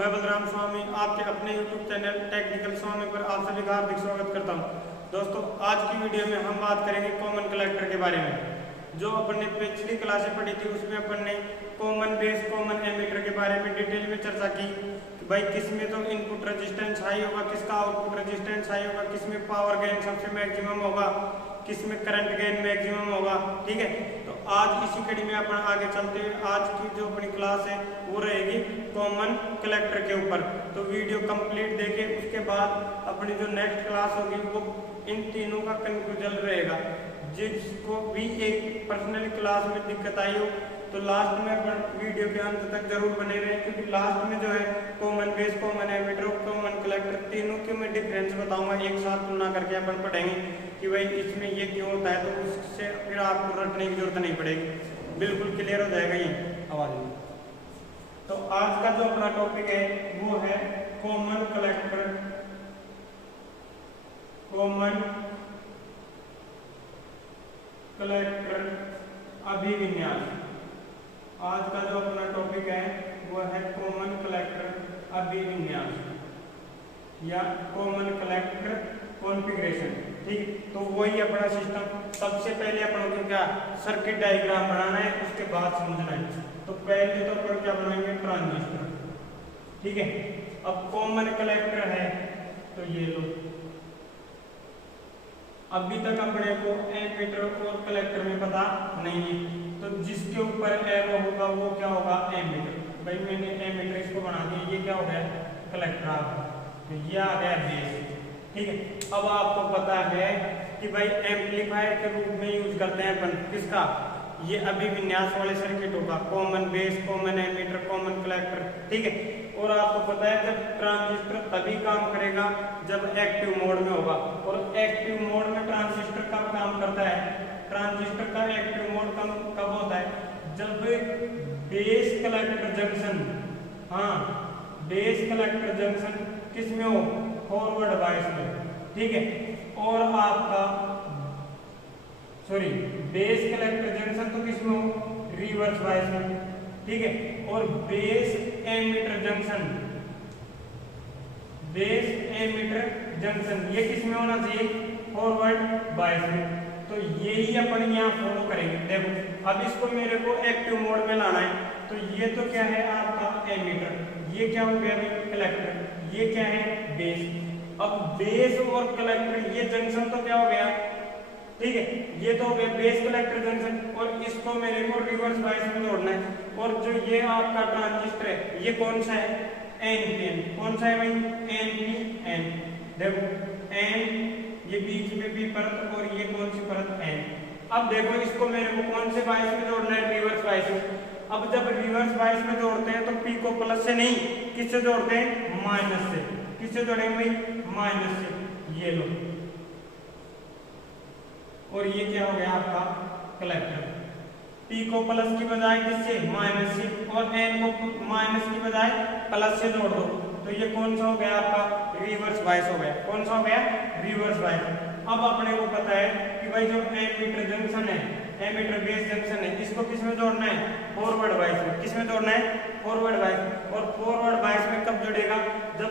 मैं बलराम स्वामी आपके अपने YouTube चैनल टेक्निकल स्वामी पर आप सभी का हार्दिक स्वागत करता हूं। दोस्तों, आज की वीडियो में हम बात करेंगे कॉमन कलेक्टर के बारे में। जो अपन ने पिछली क्लासें पढ़ी थी उसमें अपन ने कॉमन बेस कॉमन एमीटर के बारे में डिटेल में चर्चा की कि भाई किसमें तो इनपुट रेजिस्टेंस हाई होगा, किसका आउटपुट रेजिस्टेंस हाई होगा, किसमें पावर गेन सबसे मैक्सिमम होगा, किसमें करंट गेन मैक्सिमम होगा। ठीक है, तो आज इसी कड़ी में अपन आगे चलते हुए आज की जो अपनी क्लास है वो रहेगी कॉमन कलेक्टर के ऊपर। तो वीडियो कंप्लीट देखे उसके बाद अपनी जो नेक्स्ट क्लास होगी वो इन तीनों का कंक्लूजन रहेगा। जिसको भी एक पर्सनल क्लास में दिक्कत आई हो तो लास्ट में अपन वीडियो के अंत तक जरूर बने रहे, क्योंकि लास्ट में जो है common base common ammeter common collector तीनों के मैं डिफरेंस बताऊंगा, एक साथ तुलना करके अपन पढ़ेंगे कि भाई इसमें ये क्यों होता है, तो उससे फिर आपको रटने की जरूरत नहीं पड़ेगी, बिल्कुल क्लियर हो जाएगा ये आवाज में। तो आज का जो अपना टॉपिक है वो है कॉमन कलेक्टर कॉमन कलेक्टर अभिविन्यास। आज का जो अपना टॉपिक है वो है कॉमन कलेक्टर अभिविन्यास या कॉमन कलेक्टर कॉन्फ़िगरेशन। ठीक, तो वही अपना सिस्टम। सबसे पहले अपन को क्या सर्किट डायग्राम बनाना है, उसके बाद समझना है। तो पहले तो अपन क्या बनाएंगे, ट्रांजिस्टर। ठीक है, अब कॉमन कलेक्टर है तो ये लो, अभी तक अपने को एमीटर और कलेक्टर में पता नहीं है, तो जिसके ऊपर एरो होगा वो क्या होगा, एमीटर। भाई मैंने एमीटर इसको बना दिया, ये क्या हो गया, कलेक्टर आ गया, तो ये आ गया बेस। ठीक है, अब आपको पता है कि भाई एम्पलीफायर के रूप में यूज करते हैं अपन किसका, ये अभिविन्यास वाले सर्किटों का, common base common ammeter common collector. ठीक है, और आपको पता है जब ट्रांजिस्टर तभी काम करेगा जब एक्टिव मोड में होगा, और एक्टिव मोड में ट्रांजिस्टर कब काम करता है, ट्रांजिस्टर का एक्टिव मोड कब होता है, जब बेस कलेक्टर जंक्शन, हाँ बेस कलेक्टर जंक्शन किस में हो, फॉरवर्ड बायस में। ठीक है, और आपका बेस कलेक्टर जंक्शन तो किस में हो, रिवर्स बायस में। ठीक है, और बेस एमीटर जंक्शन ये किस में होना चाहिए, फॉरवर्ड बायस में। तो यही अपन यहाँ फॉलो करेंगे। देखो अब इसको मेरे को एक्टिव मोड में लाना है, तो ये तो क्या है आपका एमीटर, ये क्या हो गया कलेक्टर, ये क्या है बेस। अब बेस और कलेक्टर ये जंक्शन तो क्या हो गया, ठीक है, ये तो हो गया बेस कलेक्टर जंक्शन, और इसको मेरे को रिवर्स बायस में जोड़ना है। और जो ये आपका ट्रांजिस्टर है ये कौन सा है, एनपीएन। कौन सा है भाई, एनपीएन। देखो एन, ये बीच में भी परत और ये कौन सी परत, एन। अब देखो इसको मेरे को कौन से बायस में जोड़ना है, रिवर्स बायस में। अब जब रिवर्स बायस में जोड़ते हैं तो पी को प्लस से नहीं, किससे जोड़ते हैं, माइनस से। किससे जोड़ेंगे भाई, माइनस से। ये लो, और ये क्या हो गया आपका कलेक्टर। पी को प्लस की बजाय किससे, माइनस से, और एन को माइनस की बजाय प्लस से जोड़ दो, तो ये कौन सा हो गया आपका, रिवर्स बायस हो गया। कौन सा हो गया, रिवर्स बायस। अब अपने को पता है कि भाई जो एमीटर जंक्शन है, एमीटर बेस जंक्शन है, इसको किस में जोड़ना है, फॉरवर्ड बायस में। किस में जोड़ना है, फॉरवर्ड बायस। और फॉरवर्ड बायस में कब जुड़ेगा, जब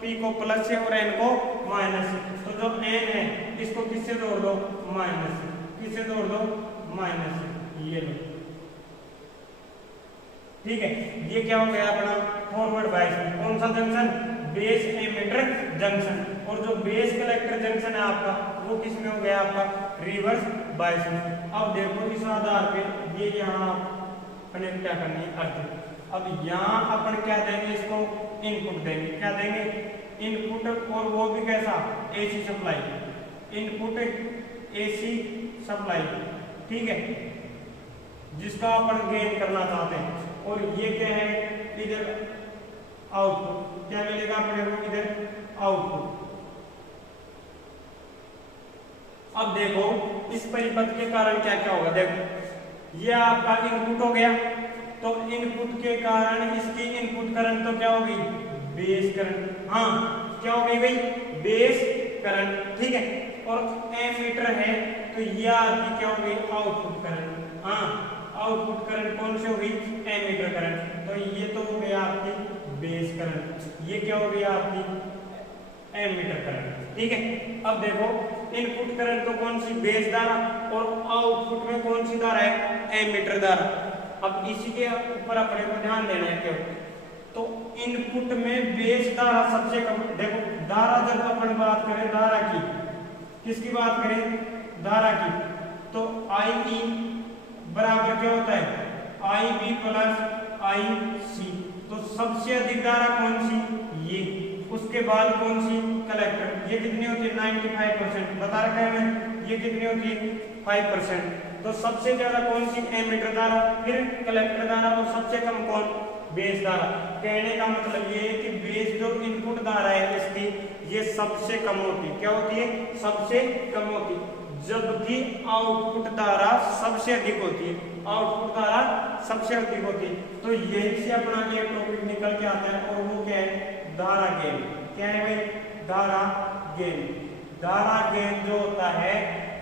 पी को प्लस से और एन को माइनस से। तो जो एन है इसको किससे जोड़ दो, माइनस से। किससे जोड़ दो, माइनस से। ये लो, ठीक है, ये क्या हो गया अपना फॉरवर्ड बायस में। कौन सा जंक्शन, बेस एमीटर जंक्शन। और जो बेस कलेक्टर जंक्शन है आपका वो किस में हो गया आपका, रिवर्स बायस में। अब देखो इस आधार पे ये यहाँ अपने क्या करनी है, अर्थ। अब यहाँ अपन क्या देंगे, इसको इनपुट देंगे। क्या देंगे, इनपुट, और वो भी कैसा, AC supply. Input AC supply, ठीक है, जिसका अपन गेन करना चाहते हैं। और ये क्या है, इधर आउटपुट। क्या मिलेगा अपने को, इधर आउटपुट। अब देखो इस परिपथ के कारण क्या क्या होगा, देखो ये आपका इनपुट हो गया, तो इनपुट के कारण इसकी इनपुट करंट तो क्या होगी, बेस करंट। हाँ क्या हो गई भाई, बेस करंट। ठीक है, और एमीटर है तो ये आपकी क्या हो गई, आउटपुट करंट। हाँ आउटपुट करंट कौन सी होगी, एमीटर करंट। तो ये तो हो गया आपकी बेस करंट। करंट। ये क्या हो गया आपकी एमीटर करंट। ठीक है, अब देखो इनपुट करंट तो कौन सी, बेस धारा, और आउटपुट में कौन सी धारा है, एमीटर धारा। अब इसी के ऊपर अपने को ध्यान देना है क्यों, तो इनपुट में बेस धारा सबसे कम। देखो धारा, जब अपन बात करें धारा की, किसकी बात करें, धारा की, तो आई ई बराबर क्या होता है, आई बी प्लस आई सी। तो सबसे अधिक धारा कौन सी, ये, उसके बाद कौन सी, कलेक्टर। ये कितनी होती है, 95% बता रखा है मैं, ये कितनी होती है, 5%। तो सबसे ज्यादा कौन सी, एमीटर धारा, फिर कलेक्टर धारा, और सबसे कम कौन, बेस धारा। कहने का मतलब ये है कि बेस जो इनपुट धारा है इसकी, ये सबसे कम होती है। क्या होती है, सबसे कम होती है, जबकि आउटपुट धारा सबसे अधिक होती है। आउटपुट धारा सबसे अधिक होती है। तो यही से अपना ये टॉपिक निकल के आता है, और वो क्या है, धारा गेन। क्या है भाई, धारा गेन। धारा गेन जो होता है,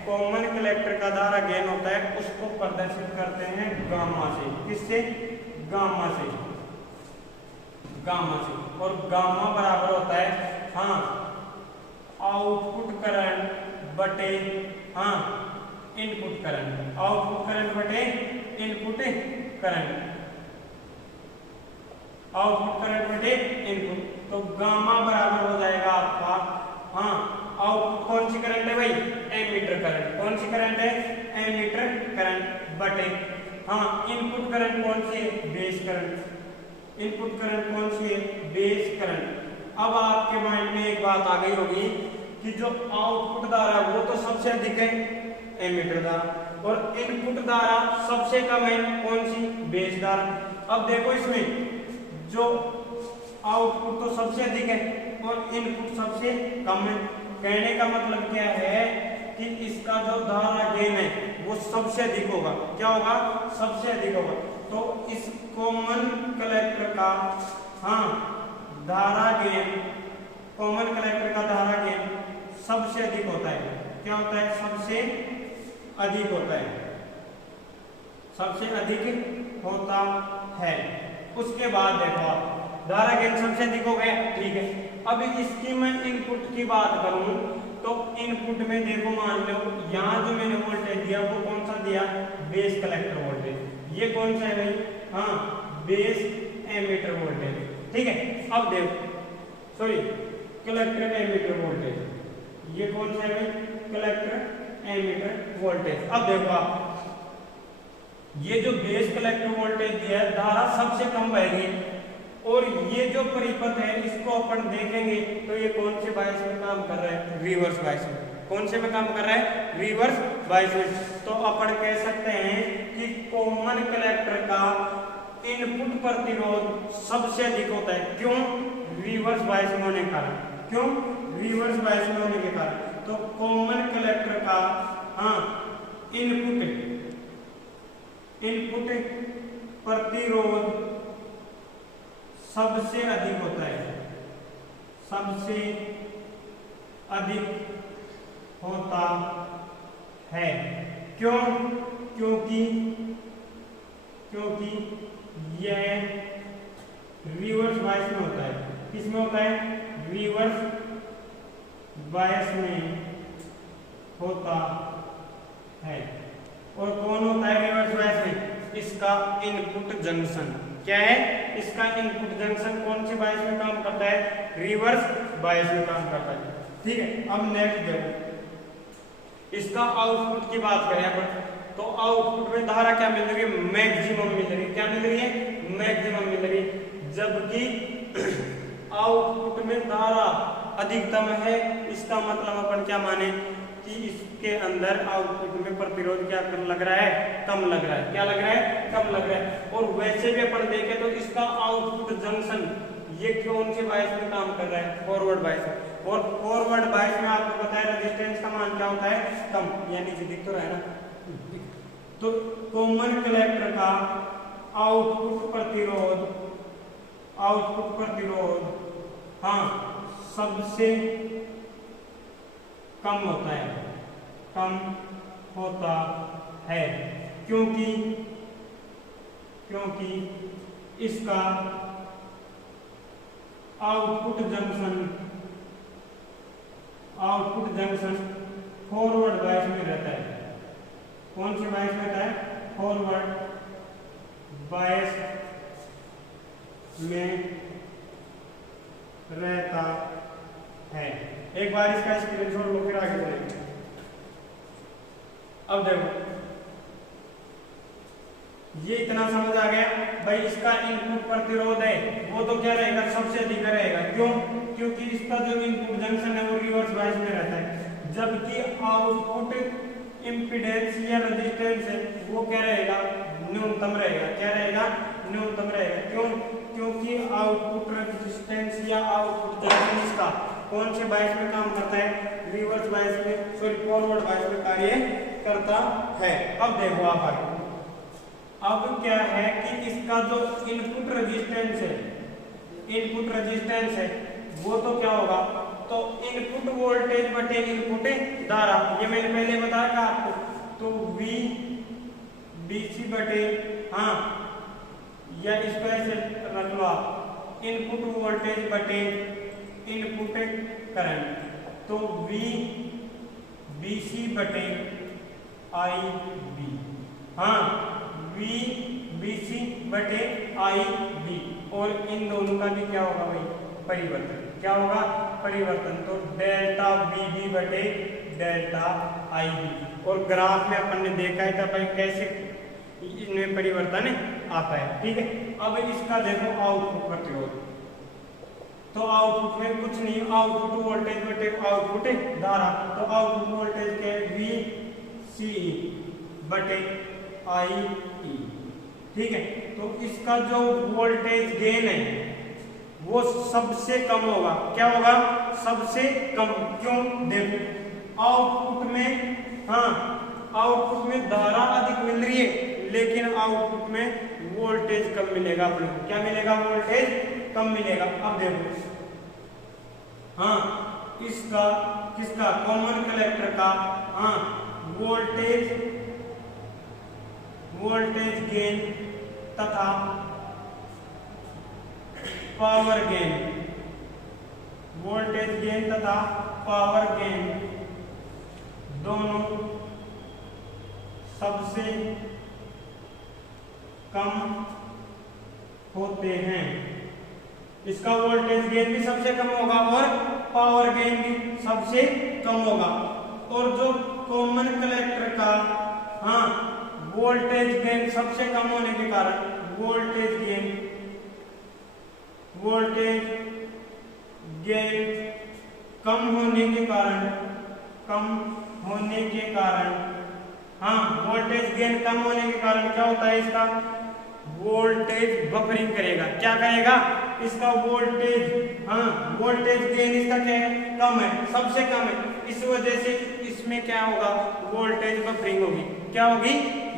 कॉमन कलेक्टर का धारा गेन होता है, उसको प्रदर्शित करते हैं गामा से। किससे, गामा से, गामा से। और गामा बराबर होता है, हाँ, आउटपुट करंट बटे, हाँ, इनपुट करंट। आउटपुट करंट बटे इनपुट करंट, आउटपुट करंट बटे इनपुट। तो गामा बराबर हो जाएगा आपका, हाँ, आउटपुट कौन सी करंट है भाई, एमीटर करंट। कौन सी करंट है, एमीटर करंट बटे, हाँ, इनपुट करंट कौन सी है, बेस करंट। इनपुट करंट कौन सी है, बेस करंट। अब आपके माइंड में एक बात आ गई होगी कि जो आउटपुट धारा वो तो सबसे अधिक है, एमीटर धारा, और इनपुट धारा सबसे कम है, कौन सी, बेस धारा। अब देखो इसमें जो आउटपुट तो सबसे अधिक है और इनपुट सबसे कम है। कहने का मतलब क्या है कि इसका जो धारा गेन है वो सबसे अधिक होगा। क्या होगा, सबसे अधिक होगा। तो इस कॉमन कलेक्टर का, हाँ, धारा गेन, कॉमन कलेक्टर का धारा गेन सबसे अधिक होता है। क्या होता है, सबसे अधिक होता है, सबसे अधिक होता है। उसके बाद देखो आप, धारा गेन सबसे अधिक हो गया, ठीक है। अब इसकी मैं इनपुट की बात करूं तो इनपुट में देखो, मान लो यहाँ जो मैंने वोल्टेज दिया वो कौन सा दिया, बेस कलेक्टर वोल्टेज। ये कौन सा है भाई, हाँ, बेस एमीटर वोल्टेज। ठीक है, अब देखो, सॉरी, कलेक्टर एमीटर वोल्टेज। ये कौन सा है भाई, कलेक्टर एमीटर वोल्टेज। अब देखो आप, ये जो बेस कलेक्टर वोल्टेज दिया है, धारा सबसे कम बहेगी, और ये जो परिपथ है इसको अपन देखेंगे तो ये कौन से बायस में काम कर रहा है, रिवर्स बायस में। कौन से में काम कर रहा है, रिवर्स बायस में। तो अपन कह सकते हैं कि कॉमन कलेक्टर का इनपुट प्रतिरोध सबसे अधिक होता है। क्यों, रिवर्स बायस में होने के कारण। क्यों, रिवर्स बायस में होने के कारण। तो कॉमन कलेक्टर का, हाँ, इनपुट प्रतिरोध सबसे अधिक होता है, सबसे अधिक होता है। क्यों, क्योंकि यह रिवर्स बायस में होता है। किसमें होता है, रिवर्स बायस में होता है। और कौन होता है रिवर्स बायस में, इसका इनपुट जंक्शन। क्या है, इसका इनपुट जंक्शन कौन से बायस में काम करता है, रिवर्स बायस में काम करता है। ठीक है, अब नेक्स्ट देखो, इसका आउटपुट की बात करें अपन, तो आउटपुट में धारा क्या मिल रही है, मैक्सिमम मिल रही है। क्या मिल रही है, मैक्सिमम मिल रही है। जबकि आउटपुट में धारा अधिकतम है, इसका मतलब अपन क्या माने कि इसके अंदर आउटपुट में प्रतिरोध क्या लग रहा है, कम लग रहा है। क्या लग रहा है, कम लग रहा है। और वैसे भी अपन देखें तो इसका आउटपुट जंक्शन ये कौन से बायस में काम कर रहा है, फॉरवर्ड बायस। और फॉरवर्ड बायस में आपको पता है रेजिस्टेंस का मान क्या होता है, कम, यानी दिख तो रहा है ना। तो कॉमन कलेक्टर का आउटपुट प्रतिरोध, हाँ, सबसे कम होता है, कम होता है। क्योंकि इसका आउटपुट जंक्शन फॉरवर्ड बायस में रहता है। कौन सी बायस में रहता है? फॉरवर्ड बायस में रहता है। एक बार इसका स्क्रीनशॉट लो, फिर आगे चलेंगे। अब देखो, ये इतना समझ आ गया भाई। इसका इनपुट प्रतिरोध है वो तो क्या रहेगा? सबसे अधिक रहेगा। क्यों? क्योंकि इसका जो इनपुट जंक्शन है वो रिवर्स बायस में रहता है, जबकि आउटपुट इंपीडेंस या रेजिस्टेंस है वो क्या रहेगा? न्यूनतम रहेगा। क्या रहेगा? न्यूनतम रहेगा। क्यों? क्योंकि आउटपुट रेजिस्टेंस या आउटपुट जंक्शन इसका कौन से बायस में काम करता है? रिवर्स बायस में, सॉरी फॉरवर्ड बायस में कार्य करता है। अब देखो आप आगे, अब क्या है कि इसका जो इनपुट रेजिस्टेंस है वो तो क्या होगा? तो इनपुट वोल्टेज बटे इनपुट धारा, ये मैंने पहले बताया था आपको। तो V BC बटे, हाँ, या इसको ऐसे रख लो आप, इनपुट वोल्टेज बटे इनपुट करंट। तो V BC बटे IB, हाँ, V BC बटे IB, और इन दोनों का भी क्या होगा भाई? परिवर्तन। क्या होगा? परिवर्तन। तो डेल्टा VB बटे डेल्टा IB। और ग्राफ में अपन ने देखा है था भाई कैसे इनमें परिवर्तन आता है। ठीक है, अब इसका देखो आउटपुट प्रतिरोध। तो आउटपुट में कुछ नहीं, आउटपुट वोल्टेज बटे आउटपुट धारा। तो आउटपुट वोल्टेज के VCE बटे IE। ठीक है, तो इसका जो वोल्टेज गेन है वो सबसे कम होगा। क्या होगा? सबसे कम। क्यों? देखो, आउटपुट में, हाँ, आउटपुट में धारा अधिक मिल रही है, लेकिन आउटपुट में वोल्टेज कम मिलेगा अपने को। क्या मिलेगा? वोल्टेज कम मिलेगा। अब देखो, हाँ, इसका किसका? कॉमन कलेक्टर का, हाँ, वोल्टेज गेन तथा पावर गेन, वोल्टेज गेन तथा पावर गेन दोनों सबसे कम होते हैं। इसका वोल्टेज गेन भी सबसे कम होगा और पावर गेन भी सबसे कम होगा। और जो कॉमन कलेक्टर का, हाँ, वोल्टेज गेन सबसे कम होने के कारण वोल्टेज गेन कम होने के कारण, हाँ, वोल्टेज गेन कम होने के कारण क्या होता है? इसका वोल्टेज बफरिंग करेगा। क्या करेगा? इसका वोल्टेज, हाँ, वोल्टेज गेन इसका क्या है? कम है, सबसे कम है। इस वजह से इसमें क्या होगा? वोल्टेज बफरिंग होगी। क्या होगी?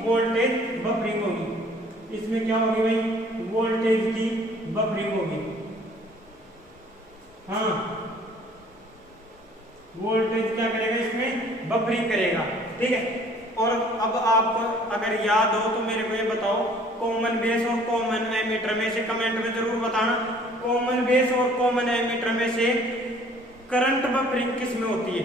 वोल्टेज बफरिंग होगी। इसमें क्या होगी भाई? वोल्टेज की बफरिंग होगी। हाँ, वोल्टेज क्या करेगा? इसमें बफरिंग करेगा। ठीक है, और अब आप अगर याद हो तो मेरे को ये बताओ, कॉमन बेस और कॉमन एमीटर में से कमेंट में जरूर बताना, कॉमन बेस और कॉमन एमीटर में से करंट बफरिंग किस में होती है?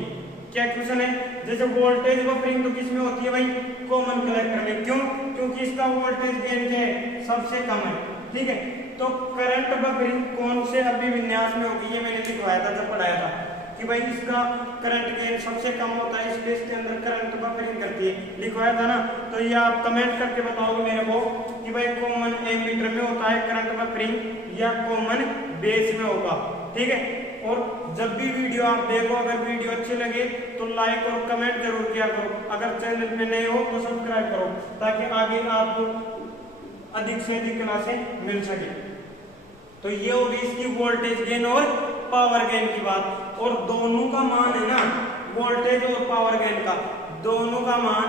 क्या क्वेश्चन है? जैसे वोल्टेज बफरिंग तो किस में होती है भाई? कॉमन कलेक्टर में। क्यों? क्योंकि इसका वोल्टेज गेन क्या है? सबसे कम है। ठीक है, तो करंट बफरिंग कौन से अभिविन्यास में होगी? ये मैंने लिखवाया था जब पढ़ाया था कि भाई इसका करंट गेन सबसे कम होता है, इसलिए इसके अंदर करंट बफरिंग करती है। लिखवाया था ना? तो ये आप कमेंट करके बताओगे मेरे को कि भाई कॉमन एमीटर में होता है करंट बफरिंग या कॉमन बेस में होगा। ठीक है, और जब भी वीडियो आप देखो, अगर वीडियो अच्छी लगे तो लाइक और कमेंट जरूर किया करो। अगर चैनल पे नए हो तो सब्सक्राइब करो, ताकि आगे आपको अधिक से अधिक क्लासें मिल सके। तो ये होगी इसकी वोल्टेज गेन और पावर गेन की बात। और दोनों का मान है ना, वोल्टेज और पावर गेन का, दोनों का मान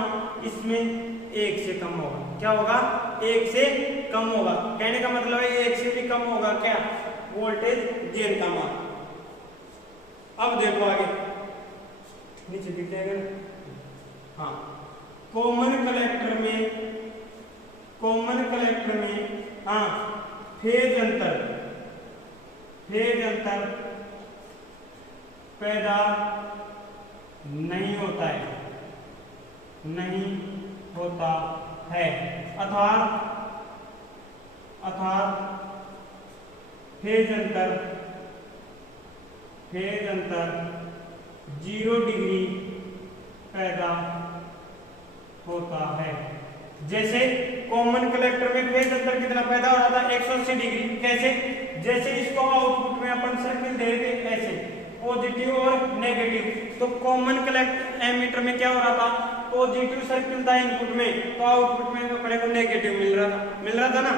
इसमें 1 से कम होगा। क्या होगा? 1 से कम होगा। कहने का मतलब है 1 से भी कम होगा क्या? वोल्टेज गेन का मान। अब देखो आगे, नीचे दिख जाएगा। हाँ, कॉमन कलेक्टर में, हाँ, फेज अंतर फेज अंतर पैदा नहीं होता है, नहीं होता है, अर्थात फेज अंतर 0 डिग्री पैदा होता है। जैसे कॉमन कलेक्टर में फेज अंतर कितना पैदा हो रहा था, 180 डिग्री। कैसे? जैसे इसको आउटपुट में अपन सर्किल दे रहे थे ऐसे, पॉजिटिव और नेगेटिव, तो कॉमन कलेक्टर एमीटर में क्या हो रहा था, पॉजिटिव सर्किल था इनपुट में, तो आउटपुट में अपने को नेगेटिव मिल रहा था ना।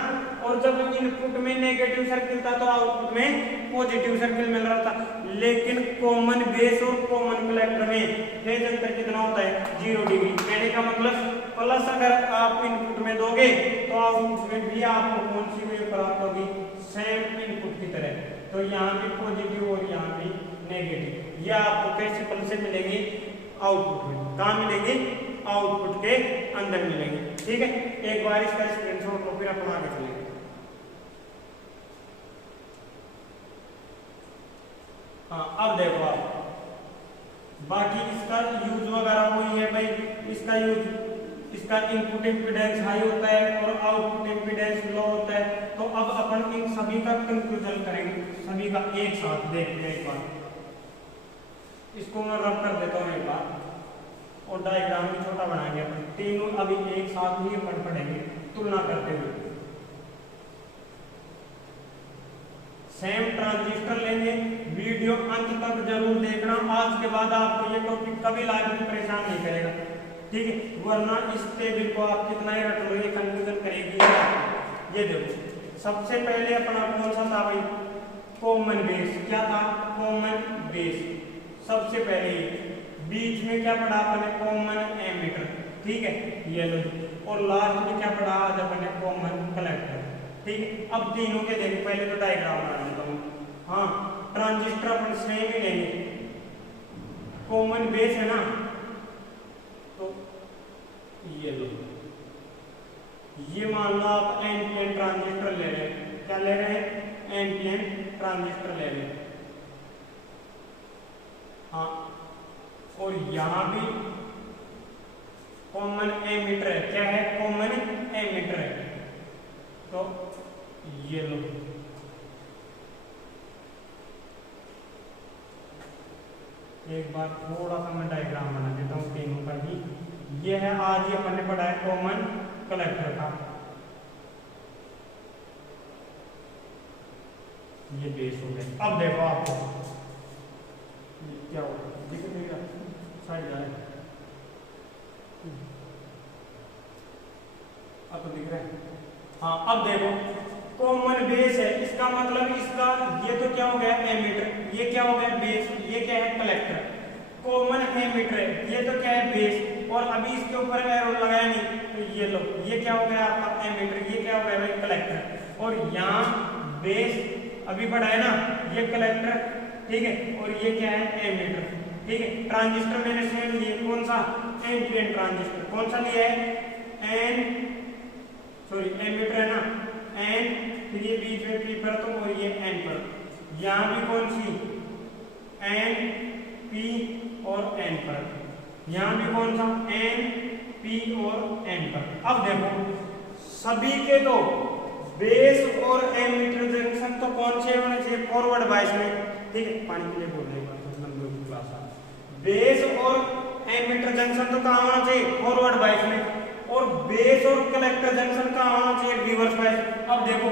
और जब इनपुट में नेगेटिव सर्किल था तो आउटपुट में पॉजिटिव सर्किल मिल रहा था। लेकिन कॉमन बेस और कॉमन कलेक्टर में फेज अंतर कितना होता है, 0 डिग्री। कहने का मतलब प्लस अगर आप इनपुट में दोगे तो आउटपुट में भी आपको कौन सी वेव प्राप्त होगी, सेम इनपुट की तरह। तो यहाँ भी पॉजिटिव और यहाँ भी नेगेटिव, ये आपको कैसे पल से मिलेंगे, आउटपुट में। कहाँ मिलेंगे, आउटपुट के अंदर मिलेंगे। ठीक है, एक बार इसका स्क्रीनशॉट लो, फिर अपन आगे चलेंगे। हाँ, अब देखो आप, बाकी इसका यूज वगैरह वही है भाई। इसका यूज, इसका इनपुट इम्पीडेंस हाई होता है और आउटपुट इम्पीडेंस लो होता है। तो अब अपन इन सभी का कंक्लूजन करेंगे, सभी का एक साथ देखते हैं एक बार। इसको मैं रब कर देता हूँ एक बार और डायग्राम भी छोटा बनाएंगे अपन। तीनों अभी एक साथ ही अपन पढ़ेंगे तुलना करते हुए। सेम ट्रांजिस्टर लेंगे, वीडियो अंत तक जरूर देखना। आज के बाद आपको ये टॉपिक कभी लाइफ में परेशान नहीं करेगा, ठीक है, वरना इस टेबल को आप कितना ही रट लो, ये कंफ्यूजन करेगी। ये देखो, सबसे पहले अपना कौन सा था भाई, कॉमन बेस। क्या था, कॉमन बेस। सबसे पहले बीच में क्या पढ़ा अपने, कॉमन एमीटर, ठीक है, ये लो। और लास्ट में क्या पढ़ा आज अपने, कॉमन कलेक्टर, ठीक है। अब तीनों के देखो, पहले तो डायग्राम बना लेता हूँ। हाँ, ट्रांजिस्टर अपन सेम ही लेंगे, कॉमन बेस है ना, तो ये लो, ये मान लो आप एनपीएन ट्रांजिस्टर ले रहे हैं। क्या ले रहे हैं, एनपीएन ट्रांजिस्टर ले रहे हैं। हाँ, और यहां भी कॉमन एमीटर है। क्या है, कॉमन एमीटर है। तो ये लो, एक बार थोड़ा सा मैं डायग्राम बना देता हूँ तीनों का ही। ये है, आज ही अपन ने पढ़ा है कॉमन कलेक्टर का। ये बेस हो गया। अब देखो आपको क्या होगा, दिख देगा साइड जा रहा है, अब तो दिख रहा है। हाँ, अब देखो, कॉमन बेस है, इसका मतलब इसका ये तो क्या हो गया, एमीटर, ये क्या हो गया, बेस, ये क्या है, कलेक्टर। कॉमन एमीटर है, ये तो क्या है, बेस, और अभी इसके ऊपर एरो लगाया नहीं, तो ये लो, ये क्या हो गया आपका एमीटर, ये क्या हो गया भाई, कलेक्टर। और यहाँ बेस अभी बढ़ा है ना, ये कलेक्टर, ठीक है, और ये क्या है, एमीटर, ठीक है। ट्रांजिस्टर मैंने सेम लिए, कौन सा, एनपीएन ट्रांजिस्टर। कौन सा लिया है, एमीटर है ना, एन, फिर ये बीच में पी पर, तो और ये एन पर। यहाँ भी कौन सी, एन, पी और एन पर। यहाँ भी कौन सा, एन, पी और एन पर। अब देखो, सभी के तो बेस और एमीटर जंक्शन तो कौन से होने चाहिए, फॉरवर्ड बायस में, ठीक है। पानी के लिए बोल रहे क्लास, बेस और एमीटर जंक्शन तो कहाँ होना चाहिए, फॉरवर्ड बायस में। और बेस और कलेक्टर जंक्शन कहाँ होना चाहिए, रिवर्स बायस। अब देखो,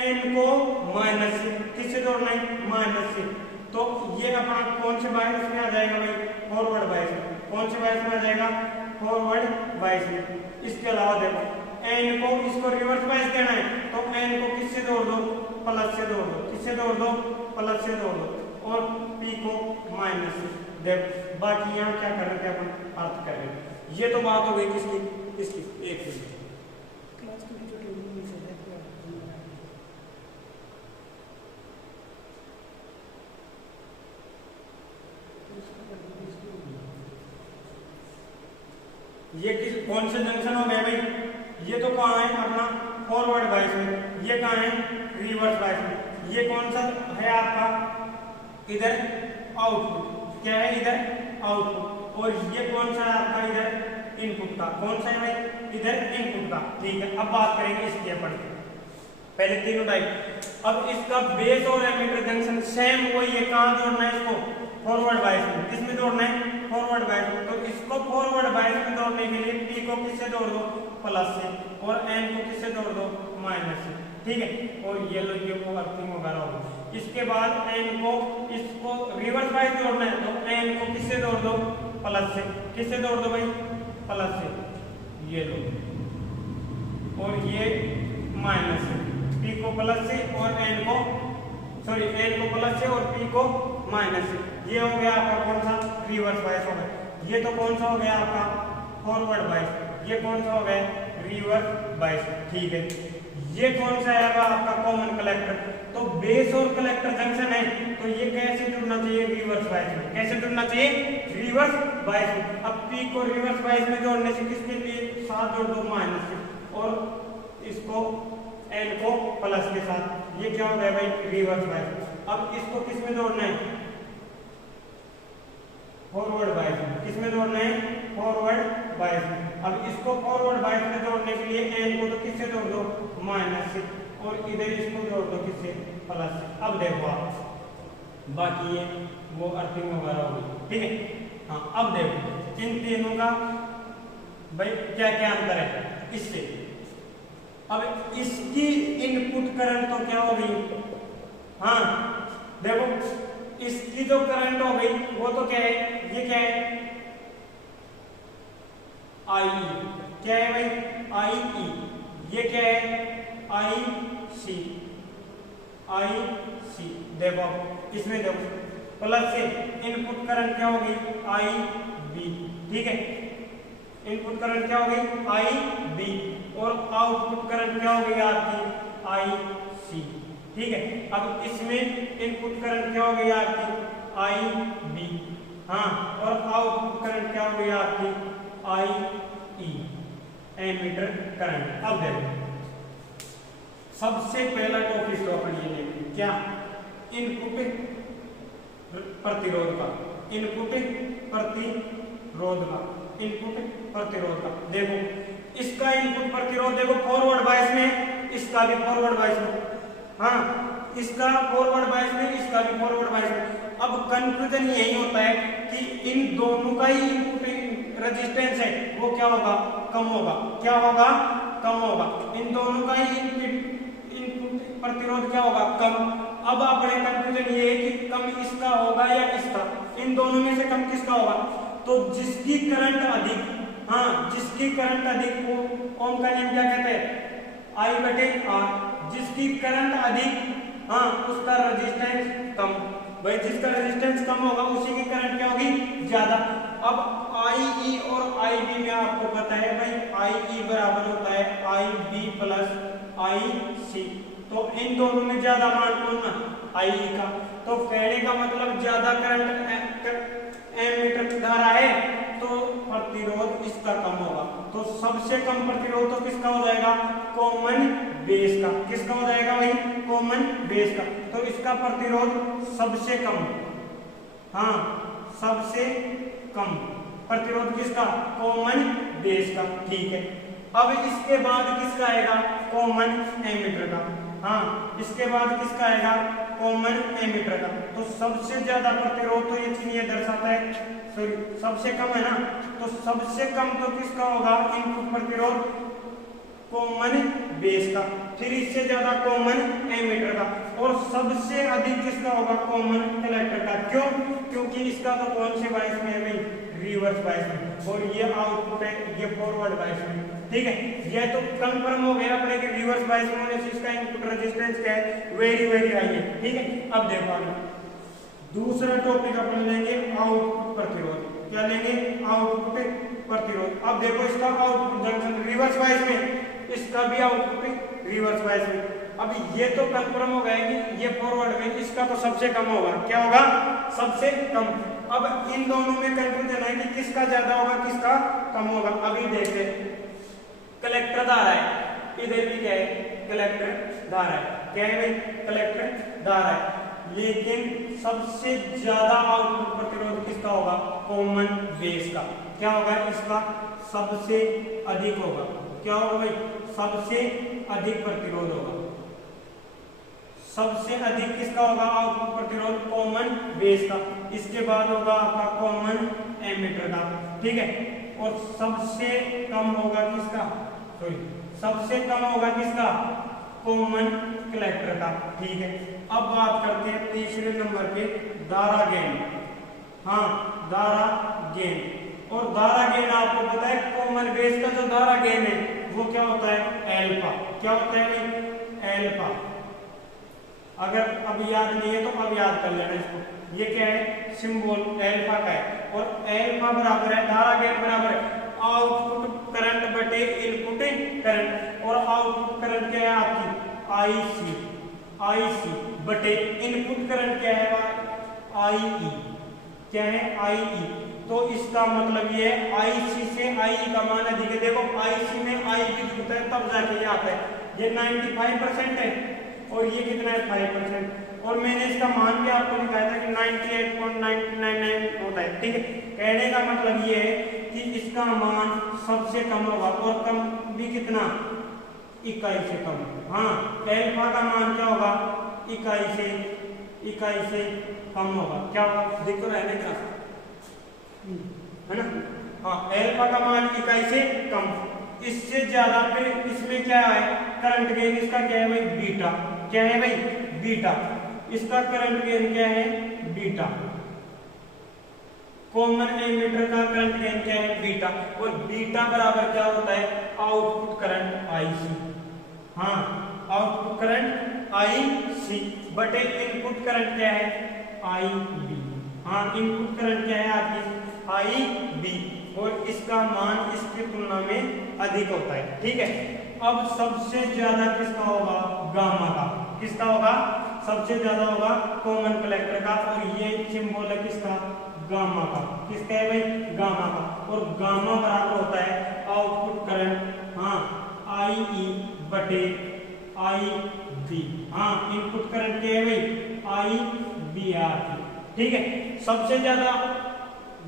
एन को माइनस से, किससे जोड़ना है, माइनस से, तो ये अपना कौन से बायस में आ जाएगा भाई, फॉरवर्ड बायस में। कौन से बायस में आ जाएगा, फॉरवर्ड बायस में। इसके अलावा देखो, एन को इसको रिवर्स बायस देना है, तो एन को किससे जोड़ दो, प्लस से जोड़ दो। किससे जोड़ दो, प्लस से जोड़ दो। और पी को माइनस से। देखो, बाकी यहाँ क्या कर रहे थे अपन, अर्थ कर रहे हैं। ये तो बात हो गई किसकी, किसकी, एक क्लास की जो टेबल से है, ये किस, कौन से जंक्शन हो गए भाई, ये तो कहाँ है अपना, फॉरवर्ड बायस में। ये कहाँ है, रिवर्स बायस में। ये कौन सा है आपका इधर आउटपुट, क्या है इधर आउटपुट, और ये कौन सा है आपका इधर इनपुट का, कौन सा है भाई इधर इनपुट का। ठीक है, अब बात करेंगे इसके अपन पहले तीनों टाइप। अब इसका बेस और एमीटर जंक्शन सेम वही है, कहाँ जोड़ना है इसको फॉरवर्ड बायस में, किसमें जोड़ना है फॉरवर्ड बायस में। तो इसको फॉरवर्ड बायस में जोड़ने के लिए पी को किससे जोड़ दो प्लस से, और एन को किससे जोड़ दो माइनस से। ठीक है, और ये लो ये वो अर्थिंग वगैरह होगा। इसके बाद एन को इसको रिवर्स बायस जोड़ना है, तो एन को किससे जोड़ दो प्लस से, किससे जोड़ दो भाई प्लस से, ये लो, और ये माइनस से, पी को प्लस से और एन को सॉरी एन को प्लस से और पी को माइनस से। ये हो गया आपका कौन सा रिवर्स बायस हो गया। ये तो कौन सा हो गया आपका फॉरवर्ड बायस, ये कौन सा हो गया रिवर्स बायस। ठीक है, ये कौन सा है आपका कॉमन कलेक्टर। तो बेस और कलेक्टर जंक्शन है, तो ये कैसे जुड़ना चाहिए रिवर्स बायस में, कैसे जुड़ना चाहिए रिवर्स बायस में। अब पी को रिवर्स बायस में जोड़ने से किसके लिए साथ जोड़ दो माइनस से, और इसको एन को प्लस के साथ, ये क्या हो गया भाई रिवर्स बायस। अब इसको किस में जोड़ना है फॉरवर्ड बायस में, किस में जोड़ना है फॉरवर्ड बायस में। अब इसको फॉरवर्ड बायस में जोड़ने के लिए एन को तो किससे जोड़ दो माइनस से, और इधर इसको जोड़ दो किससे प्लस से। अब देखो आप बाकी ये वो अर्थिंग वगैरह होगी। ठीक है, हाँ अब देखो इन तीनों का भाई क्या क्या अंतर है इससे। अब इसकी इनपुट करंट तो क्या हो गई, हाँ देखो इसकी जो करंट हो गई वो तो क्या है, ये क्या है आई, क्या है भाई आई ई, ये क्या है आई सी, आई सी। देखो इसमें देखो प्लस से इनपुट करंट क्या होगी आई बी। ठीक है, इनपुट करंट क्या होगी आई बी, और आउटपुट करंट क्या होगी आपकी आई सी। ठीक है, अब इसमें इनपुट करंट क्या होगी आपकी आई बी, हाँ, और आउटपुट करंट क्या होगी आपकी आई ई एमीटर करंट। अब देखो सबसे पहला टॉपिक तो अपन ये लेंगे क्या इनपुट प्रतिरोध का, इनपुट प्रतिरोध का, इनपुट प्रतिरोध का। देखो इसका इनपुट प्रतिरोध देखो फॉरवर्ड बायस में, इसका भी फॉरवर्ड बायस में, हाँ इसका फॉरवर्ड बायस में, इसका भी फॉरवर्ड बायस में। अब कंफ्यूजन यही होता है कि इन दोनों का ही इनपुट रेजिस्टेंस है वो क्या होगा कम होगा, क्या होगा कम होगा। इन दोनों का ही इनपुट प्रतिरोध क्या होगा कम। अब अपने कंफ्यूजन ये है कि कम इसका होगा या इसका, इन दोनों में से कम किसका होगा। तो जिसकी करंट अधिक, हाँ जिसकी करंट अधिक वो ओम का नियम क्या कहते हैं आई बटे आर, जिसकी करंट अधिक हाँ उसका रेजिस्टेंस कम। भाई जिसका रेजिस्टेंस कम होगा उसी की करंट क्या होगी ज्यादा। अब आई ई और आई बी में आपको पता है भाई आई ई बराबर होता है आई बी प्लस आई सी। तो इन दोनों में ज्यादा मान कौन ना आई ई का। तो कहने का मतलब ज्यादा करंट एमीटर धारा है तो प्रतिरोध इसका कम होगा। तो सबसे कम प्रतिरोध तो किसका हो जाएगा कॉमन बेस का। किसका हो जाएगा भाई कॉमन बेस का। तो इसका प्रतिरोध सबसे कम, हाँ सबसे कम प्रतिरोध किसका कॉमन बेस का। ठीक है, अब इसके बाद किसका आएगा कॉमन एमीटर का। हाँ इसके बाद किसका आएगा कॉमन एमीटर का। तो सबसे ज्यादा प्रतिरोध तो ये चीज ये दर्शाता है, सॉरी सबसे कम है ना, तो सबसे कम तो किसका होगा इनपुट प्रतिरोध कॉमन बेस का, फिर इससे ज्यादा कॉमन एमीटर का, और सबसे अधिक किसका होगा कॉमन कलेक्टर का। क्यों? क्योंकि इसका तो कौन से बायस में है भाई रिवर्स बायस में, और ये आउटपुट है ये फॉरवर्ड बायस में। ठीक है, ये तो कंफर्म हो गया अपने कि रिवर्स बायस में होने से इसका इनपुट रेजिस्टेंस क्या है वेरी वेरी हाई है। ठीक है, अब देखो आगे दूसरा टॉपिक अपन लेंगे आउटपुट प्रतिरोध। क्या लेंगे आउटपुट प्रतिरोध। अब देखो इसका आउटपुट जंक्शन रिवर्स बायस में, इसका भी आउटपुट रिवर्स बायस में। अब ये तो कंफर्म हो गया कि ये फॉरवर्ड में, इसका तो सबसे कम होगा। क्या होगा सबसे कम। अब इन दोनों में कंफ्यूजन है कि किसका ज्यादा होगा किसका कम होगा। अभी देखते कलेक्टर धारा है, इधर भी क्या है कलेक्टर धारा है। क्या है भाई, कलेक्टर धारा है। लेकिन सबसे ज्यादा आउटपुट प्रतिरोध किसका होगा, कॉमन बेस का। क्या होगा इसका, सबसे अधिक होगा। क्या होगा भाई, सबसे अधिक प्रतिरोध होगा। सबसे अधिक किसका होगा आउटपुट प्रतिरोध, कॉमन बेस का। इसके बाद होगा आपका कॉमन एमीटर का, ठीक है। और सबसे कम होगा किसका, सॉरी सबसे कम होगा किसका, कॉमन कलेक्टर का, ठीक है। अब बात करते हैं तीसरे नंबर पे, धारा गेन। हाँ, धारा गेन। और धारा गेन आपको पता है, कॉमन बेस का जो धारा गेन है वो क्या होता है, एल्फा। क्या होता है, एल्फा। अगर अभी याद नहीं है तो अब याद कर लेना इसको। ये क्या है, सिंबल एल्फा का है। और एल्फा बराबर है, धारा गेन बराबर है आउटपुट करंट बटे इनपुट करंट। और आउटपुट करंट क्या है आपकी, आईसी। आईसी बटे इनपुट करंट क्या है, आईई। क्या है, आईई। तो इसका मतलब ये है आईसी से आईई का मान अधिक है। देखो आईसी में आई भी जुड़ता है तब जाके ये आता है। ये 95% है और ये कितना है, 5%। और मैंने इसका मान भी आपको दिखाया था कि 98.999 होता है, ठीक है। कहने का मतलब ये है कि इसका मान सबसे कम होगा। और कम भी कितना, इकाई से कम। हाँ, एल्फा का मान क्या होगा, इकाई से कम होगा। क्या होगा, देखो रहने का, है ना। हाँ, एल्फा का मान इकाई से कम। इससे ज्यादा फिर इसमें क्या है, करंट गेन इसका क्या है भाई, बीटा। क्या है भाई, बीटा। इसका करंट गेन क्या है, बीटा। कॉमन एमीटर का करंट गेन क्या है, बीटा। और बीटा बराबर क्या होता है, आउटपुट करंट आईसी। हाँ, आउटपुट करंट आईसी बटे इनपुट करंट क्या है, आईबी। हाँ, इनपुट करंट क्या है आपकी, आईबी। और इसका मान इसकी तुलना में अधिक होता है, ठीक है। अब सबसे ज्यादा किसका होगा, गामा का। किसका होगा, सबसे ज्यादा होगा कॉमन कलेक्टर का। और ये सिंबल है किसका, गामा का। किसका है भाई, गामा का। और गामा बराबर होता है आउटपुट करंट, हाँ, आईई बटे आईबी। हाँ, इनपुट करंट क्या है भाई, आईबी आर, ठीक है। सबसे ज्यादा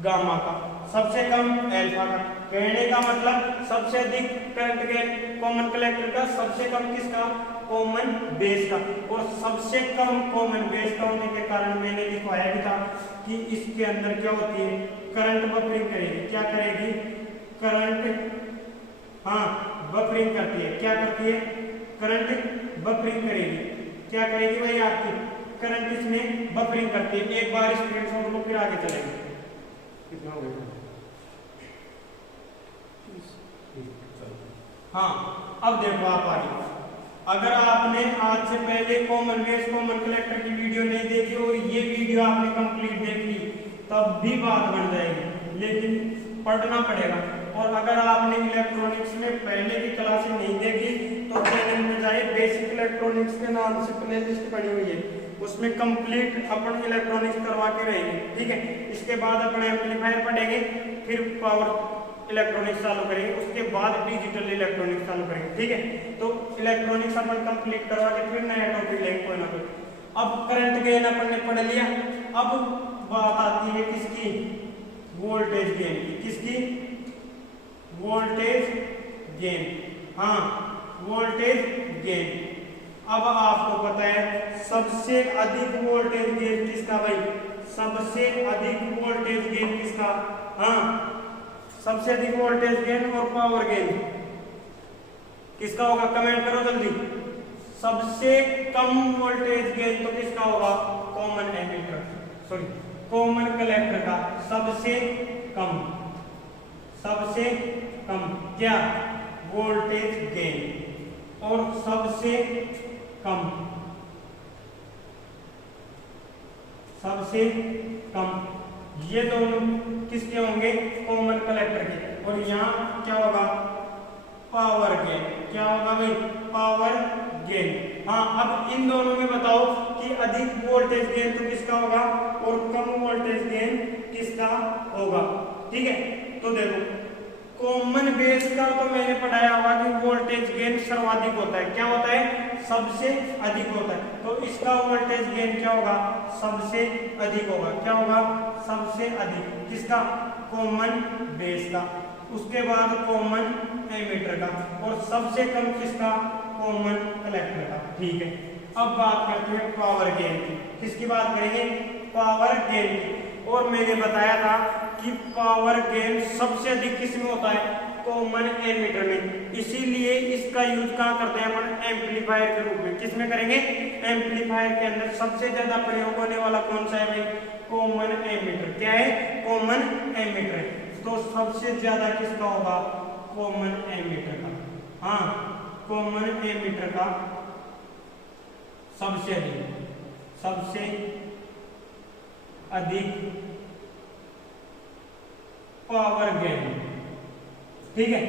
गामा का, सबसे कम एल्फा का। कहने का मतलब सबसे अधिक करंट गेन कॉमन कलेक्टर का, सबसे कम किसका, कॉमन बेस का। और सबसे कम कॉमन बेस का होने के कारण मैंने लिखवाया भी था कि इसके अंदर क्या होती है, करंट बफरिंग करेगी। क्या करेगी, करंट, हाँ, बफरिंग करती है। क्या करती है, करंट बफरिंग करेगी। क्या करेगी भाई, आपकी करंट इसमें बफरिंग करती है। एक बार स्क्रीनशॉट लो फिर आगे चलेंगे। कितना हो गया, हाँ। अब देखो आप आगे, अगर आपने आज से पहले कॉमन बेस कॉमन कलेक्टर की वीडियो नहीं देखी और ये वीडियो आपने कंप्लीट देख ली तब भी बात बन जाएगी, लेकिन पढ़ना पड़ेगा। और अगर आपने इलेक्ट्रॉनिक्स में पहले की क्लासें नहीं देखी तो चैनल में जाए, बेसिक इलेक्ट्रॉनिक्स के नाम से प्लेलिस्ट पड़ी हुई है, उसमें कंप्लीट अपन इलेक्ट्रॉनिक्स करवा के रहेंगे, ठीक है। इसके बाद अपन एम्पलीफायर पढ़ेंगे, फिर पावर इलेक्ट्रॉनिक्स चालू करेंगे, उसके बाद डिजिटल इलेक्ट्रॉनिक्स चालू करेंगे, ठीक है। तो इलेक्ट्रॉनिक्स अपन कंप्लीट करवा के फिर नया टॉपिक लेंगे कोई ना कोई। अब करंट गेन अपन ने पढ़ लिया। अब बात आती है किसकी, वोल्टेज गेन की। किसकी, वोल्टेज गेन। हाँ, वोल्टेज गेन। अब आपको पता है सबसे अधिक वोल्टेज गेन किसका भाई, सबसे अधिक वोल्टेज गेन किसका, हाँ, सबसे अधिक वोल्टेज गेन और पावर गेन किसका होगा, कमेंट करो जल्दी। सबसे कम वोल्टेज गेन तो किसका होगा, common ammeter, sorry common collector का। सबसे कम, सबसे कम क्या, वोल्टेज गेन। और सबसे कम, सबसे कम, ये दोनों किसके होंगे, कॉमन कलेक्टर के। और यहाँ क्या होगा, पावर गेन। क्या होगा भाई, पावर गेन। हाँ, अब इन दोनों में बताओ कि अधिक वोल्टेज गेन तो किसका होगा और कम वोल्टेज गेन किसका होगा, ठीक है। तो देखो कॉमन बेस का तो मैंने पढ़ाया होगा कि वोल्टेज गेन सर्वाधिक होता है। क्या होता है? सबसे अधिक होता है। तो इसका वोल्टेज गेन क्या होगा? सबसे अधिक होगा। क्या होगा? सबसे अधिक। किसका? कॉमन बेस का। उसके बाद कॉमन एमीटर का। और सबसे कम किसका? कॉमन कलेक्टर का। ठीक है, अब बात करते हैं पावर गेन की। किसकी बात करेंगे? पावर गेन की। और मैंने बताया था कि पावर गेन सबसे अधिक किसमें होता है? कॉमन एमीटर में। इसीलिए इसका यूज कहाँ करते हैं अपन? एम्पलीफायर के रूप में। किसमें करेंगे? एम्पलीफायर के अंदर सबसे ज्यादा प्रयोग होने वाला कौन सा है भाई? Common ammeter. क्या है? Common ammeter. तो सबसे ज्यादा किसका होगा? कॉमन एमीटर का। हाँ, कॉमन एमीटर का सबसे अधिक पावर गेन। ठीक है,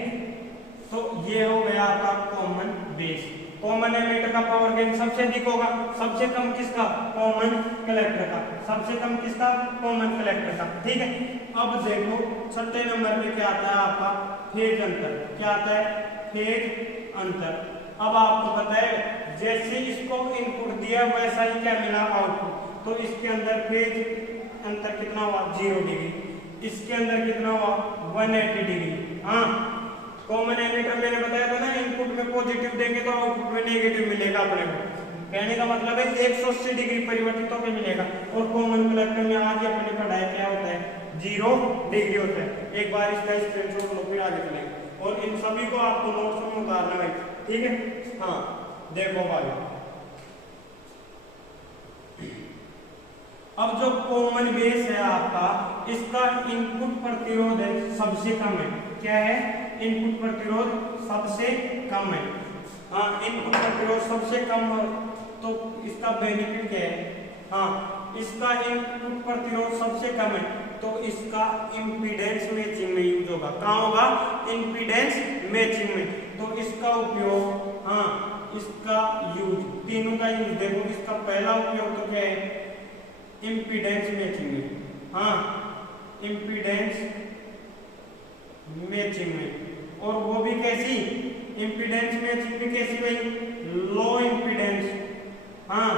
तो ये हो गया आपका कॉमन बेस। कॉमन एमीटर का पावर गेन सबसे अधिक होगा। सबसे कम किसका? कॉमन कलेक्टर का। सबसे कम किसका? कॉमन कलेक्टर का। ठीक है, अब देखो छठे नंबर पे क्या आता है आपका? फेज अंतर। क्या आता है? फेज अंतर। अब आपको पता है जैसे इसको इनपुट दिया वैसा ही क्या मिला? आउटपुट। तो इसके अंदर फेज अंतर कितना हुआ? 0 डिग्री। इसके अंदर कितना हुआ? 180 डिग्री। हाँ, कॉमन एमीटर मैंने बताया था ना, इनपुट में पॉजिटिव देंगे तो आउटपुट में नेगेटिव मिलेगा अपने को। कहने का मतलब है 180 डिग्री परिवर्तित होकर मिलेगा। और कॉमन कलेक्टर में आज अपने पढ़ाया क्या होता है? 0 डिग्री होता है। एक बार इसका स्क्रीनशॉट लो, फिर आगे चलेंगे। और इन सभी को आपको नोट्स में उतारना है। ठीक है, हाँ देखो भाई, अब जो कॉमन बेस है आपका, इसका इनपुट प्रतिरोध है सबसे कम है। क्या है? इनपुट प्रतिरोध सबसे कम है। हाँ, इनपुट प्रतिरोध सबसे कम हो तो इसका बेनिफिट क्या है? हाँ, इसका इनपुट प्रतिरोध सबसे कम है तो इसका इम्पीडेंस मैचिंग में यूज होगा। कहाँ होगा? इम्पीडेंस मैचिंग में। तो इसका उपयोग, हाँ इसका यूज, तीनों का यूज देखो। इसका पहला उपयोग तो क्या है? इम्पीडेंस मैचिंग में। हाँ, इम्पीडेंस मैचिंग में। और वो भी कैसी? इम्पीडेंस मैचिंग भी कैसी भाई? Low impedance. हाँ,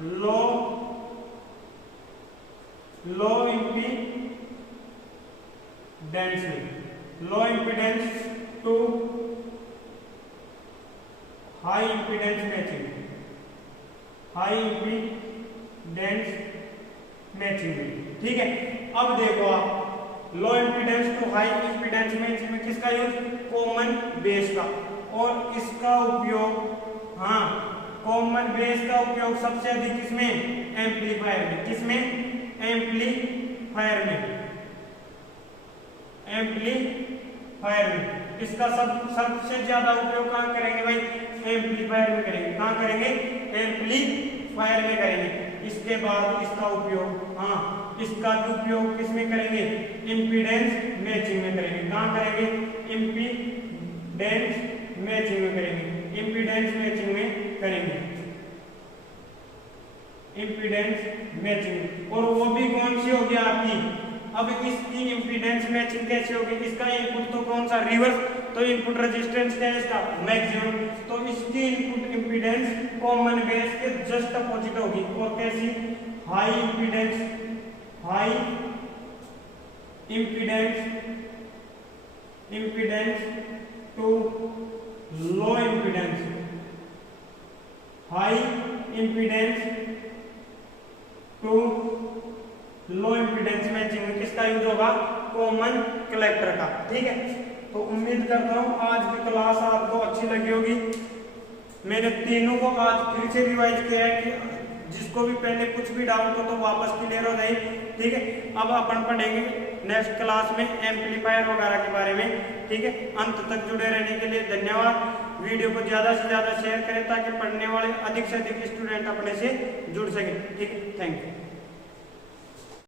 लो इम्पीडेंस में। Low impedance to high impedance matching. High impedance matching में। ठीक है, अब देखो आप, low impedance to high impedance matching में किसका यूज? कॉमन बेस का। और इसका उपयोग, हाँ कॉमन बेस का उपयोग सबसे अधिक किसमें? एम्पलीफायर में। किसमें? एम्पलीफायर में। एम्पलीफायर में इसका सबसे ज्यादा उपयोग कहाँ करेंगे भाई? एम्पलीफायर में करेंगे। कहाँ करेंगे? एम्पलीफायर में करेंगे। इसके बाद इसका उपयोग, हाँ इसका उपयोग किसमें करेंगे? इम्पीडेंस मैचिंग में करेंगे। कहाँ करेंगे? इम्पीडेंस मैचिंग में करेंगे। इम्पीडेंस मैचिंग में करेंगे। Impedance matching. और वो भी कौन सी होगी आपकी? अब इसकी इम्पीडेंस मैचिंग कैसे होगी? इसका इनपुट तो कौन सा? रिवर्स। तो इनपुट रेजिस्टेंस क्या है इसका? मैक्सिमम। तो इसकी इनपुट इम्पीडेंस कॉमन बेस के जस्ट अपोजिट होगी। और कैसी? High impedance. High impedance to low impedance. High impedance to low impedance matching में किसका यूज होगा? कॉमन कलेक्टर का। ठीक है, तो उम्मीद करता हूँ आज की क्लास आपको अच्छी लगी होगी। मैंने तीनों को आज फिर से रिवाइज किया है कि जिसको भी पहले कुछ भी डाउट हो तो वापस क्लियर हो जाए। ठीक है, अब अपन पढ़ेंगे नेक्स्ट क्लास में एम्पलीफायर वगैरह के बारे में। ठीक है, अंत तक जुड़े रहने के लिए धन्यवाद। वीडियो को ज़्यादा से ज़्यादा शेयर करें ताकि पढ़ने वाले अधिक से अधिक स्टूडेंट अपने से जुड़ सकें। ठीक है, थैंक यू।